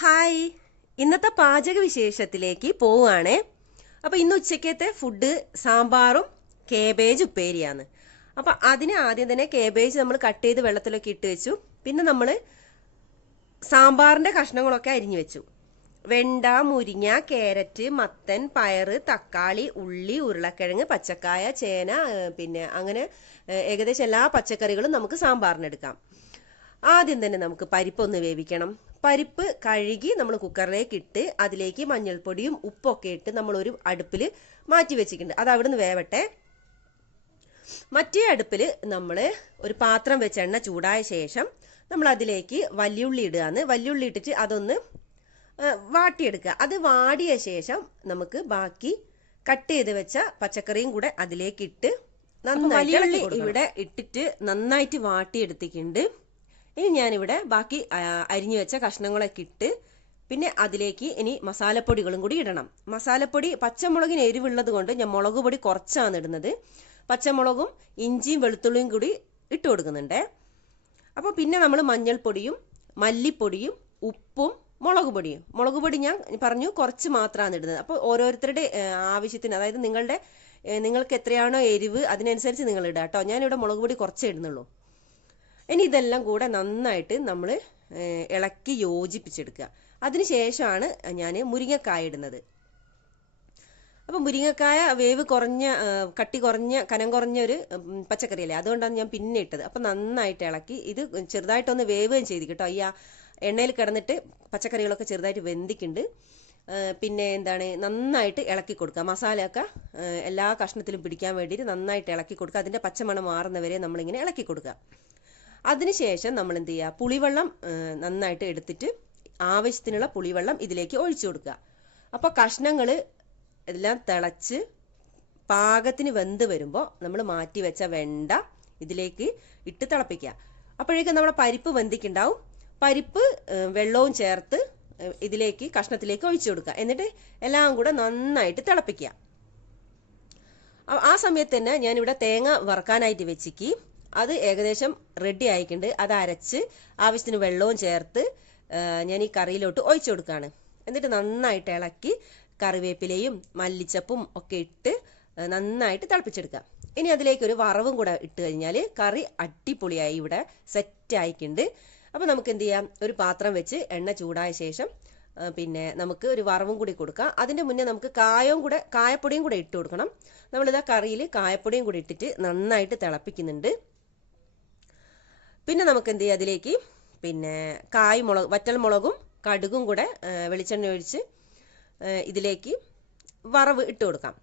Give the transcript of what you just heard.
Hi, ഇന്നത്തെ പാചക വിശേഷത്തിലേക്ക് പോവുകയാണേ. അപ്പോൾ ഇന്ന് ഉച്ചക്കത്തെ ഫുഡ് സാമ്പാറും കേബേജ് ഉപ്പേരിയാണ്. അപ്പോൾ അതിന് ആദ്യം തന്നെ കേബേജ് നമ്മൾ കട്ട് ചെയ്ത് വെള്ളത്തിലൊക്കെ ഇട്ട് വെച്ചു. പിന്നെ നമ്മൾ സാമ്പാറിൻ്റെ കഷ്ണങ്ങളൊക്കെ അരിഞ്ഞു വെച്ചു. വെണ്ട, മുരിങ്ങ, കാരറ്റ്, മത്തൻ, പയറ്, തക്കാളി, ഉള്ളി, ഉരുളക്കിഴങ്ങ്, പച്ചക്കായ, ചേന, പിന്നെ അങ്ങനെ ഏകദേശം എല്ലാ പച്ചക്കറികളും നമുക്ക് സാമ്പാറിനെടുക്കാം. ആദ്യം തന്നെ നമുക്ക് പരിപ്പൊന്ന് വേവിക്കണം. പരിപ്പ് കഴുകി നമ്മൾ കുക്കറിലേക്ക് ഇട്ട് അതിലേക്ക് മഞ്ഞൾപ്പൊടിയും ഉപ്പൊക്കെ ഇട്ട് നമ്മൾ ഒരു അടുപ്പിൽ മാറ്റി വെച്ചിട്ടുണ്ട്. അത് അവിടുന്ന് വേവട്ടെ. മറ്റേ അടുപ്പിൽ നമ്മൾ ഒരു പാത്രം വെച്ച് എണ്ണ ചൂടായ ശേഷം നമ്മൾ അതിലേക്ക് വലിയുള്ളി ഇടുകയാണ്. വലിയുള്ളി ഇട്ടിട്ട് അതൊന്ന് വാട്ടിയെടുക്കുക. അത് വാടിയ ശേഷം നമുക്ക് ബാക്കി കട്ട് ചെയ്ത് വെച്ച പച്ചക്കറിയും കൂടെ അതിലേക്ക് ഇട്ട് നന്നായി ഇവിടെ ഇട്ടിട്ട് നന്നായിട്ട് വാട്ടിയെടുത്തിട്ടുണ്ട്. ഇനി ഞാനിവിടെ ബാക്കി അരിഞ്ഞു വെച്ച കഷ്ണങ്ങളൊക്കെ ഇട്ട് പിന്നെ അതിലേക്ക് ഇനി മസാലപ്പൊടികളും കൂടി ഇടണം. മസാലപ്പൊടി പച്ചമുളകിന് എരിവുള്ളത് കൊണ്ട് ഞാൻ മുളക് പൊടി കുറച്ചാണ് ഇടുന്നത്. പച്ചമുളകും ഇഞ്ചിയും വെളുത്തുള്ളിയും കൂടി ഇട്ട് കൊടുക്കുന്നുണ്ട്. അപ്പോൾ പിന്നെ നമ്മൾ മഞ്ഞൾപ്പൊടിയും മല്ലിപ്പൊടിയും ഉപ്പും മുളക് പൊടി ഞാൻ പറഞ്ഞു കുറച്ച് മാത്രമാണ് ഇടുന്നത്. അപ്പോൾ ഓരോരുത്തരുടെ ആവശ്യത്തിന്, അതായത് നിങ്ങൾക്ക് എത്രയാണോ എരിവ് അതിനനുസരിച്ച് നിങ്ങൾ ഇടുക കേട്ടോ. ഞാനിവിടെ മുളക് പൊടി കുറച്ചേ ഇടുന്നുള്ളൂ. ഇനി ഇതെല്ലാം കൂടെ നന്നായിട്ട് നമ്മൾ ഇളക്കി യോജിപ്പിച്ചെടുക്കുക. അതിനുശേഷമാണ് ഞാൻ മുരിങ്ങക്കായ ഇടുന്നത്. അപ്പം മുരിങ്ങക്കായ വേവ് കുറഞ്ഞ, കട്ടി കുറഞ്ഞ, കനം കുറഞ്ഞ ഒരു പച്ചക്കറിയല്ലേ, അതുകൊണ്ടാണ് ഞാൻ പിന്നെ ഇട്ടത്. അപ്പം നന്നായിട്ട് ഇളക്കി ഇത് ചെറുതായിട്ടൊന്ന് വേവുകയും ചെയ്തു കേട്ടോ. ഈ എണ്ണയിൽ കിടന്നിട്ട് പച്ചക്കറികളൊക്കെ ചെറുതായിട്ട് വെന്തിക്കുന്നുണ്ട്. പിന്നെ നന്നായിട്ട് ഇളക്കി കൊടുക്കുക. മസാലയൊക്കെ എല്ലാ കഷ്ണത്തിലും പിടിക്കാൻ വേണ്ടിയിട്ട് നന്നായിട്ട് ഇളക്കി കൊടുക്കുക. അതിൻ്റെ പച്ചമണം മാറുന്നവരെ നമ്മളിങ്ങനെ ഇളക്കി കൊടുക്കുക. അതിനുശേഷം നമ്മൾ എന്ത് ചെയ്യുക, പുളിവെള്ളം നന്നായിട്ട് എടുത്തിട്ട് ആവശ്യത്തിനുള്ള പുളിവെള്ളം ഇതിലേക്ക് ഒഴിച്ചു കൊടുക്കുക. അപ്പോൾ കഷ്ണങ്ങൾ എല്ലാം തിളച്ച് പാകത്തിന് വെന്ത് വരുമ്പോൾ നമ്മൾ മാറ്റി വെച്ച വെണ്ട ഇതിലേക്ക് ഇട്ട് തിളപ്പിക്കുക. അപ്പോഴേക്കും നമ്മുടെ പരിപ്പ് വെന്തിക്കുണ്ടാവും. പരിപ്പ് വെള്ളവും ചേർത്ത് ഇതിലേക്ക് കഷ്ണത്തിലേക്ക് ഒഴിച്ചു കൊടുക്കുക. എന്നിട്ട് എല്ലാം കൂടെ നന്നായിട്ട് തിളപ്പിക്കുക. ആ സമയത്ത് തന്നെ ഞാനിവിടെ തേങ്ങ വറുക്കാനായിട്ട് വെച്ചിക്ക്. അത് ഏകദേശം റെഡി ആയിട്ടുണ്ട്. അത് അരച്ച് ആവശ്യത്തിന് വെള്ളവും ചേർത്ത് ഞാൻ ഈ കറിയിലോട്ട് ഒഴിച്ചു കൊടുക്കുകയാണ്. എന്നിട്ട് നന്നായിട്ട് ഇളക്കി കറിവേപ്പിലയും മല്ലിച്ചപ്പും ഒക്കെ ഇട്ട് നന്നായിട്ട് തിളപ്പിച്ചെടുക്കുക. ഇനി അതിലേക്ക് ഒരു വറവും കൂടെ ഇട്ട് കഴിഞ്ഞാൽ കറി അടിപൊളിയായി ഇവിടെ സെറ്റ് ആയിട്ടുണ്ട്. അപ്പോൾ നമുക്ക് എന്ത് ചെയ്യാം, ഒരു പാത്രം വെച്ച് എണ്ണ ചൂടായ ശേഷം പിന്നെ നമുക്ക് ഒരു വറവും കൂടി കൊടുക്കാം. അതിൻ്റെ മുന്നേ നമുക്ക് കായപ്പൊടിയും കൂടെ ഇട്ട് കൊടുക്കണം. നമ്മളിതാ കറിയിൽ കായപ്പൊടിയും കൂടി ഇട്ടിട്ട് നന്നായിട്ട് തിളപ്പിക്കുന്നുണ്ട്. പിന്നെ നമുക്ക് എന്ത് ചെയ്യാം, അതിലേക്ക് പിന്നെ വറ്റൽമുളകും കടുകും കൂടെ വെളിച്ചെണ്ണ ഒഴിച്ച് ഇതിലേക്ക് വറവ് ഇട്ട് കൊടുക്കാം.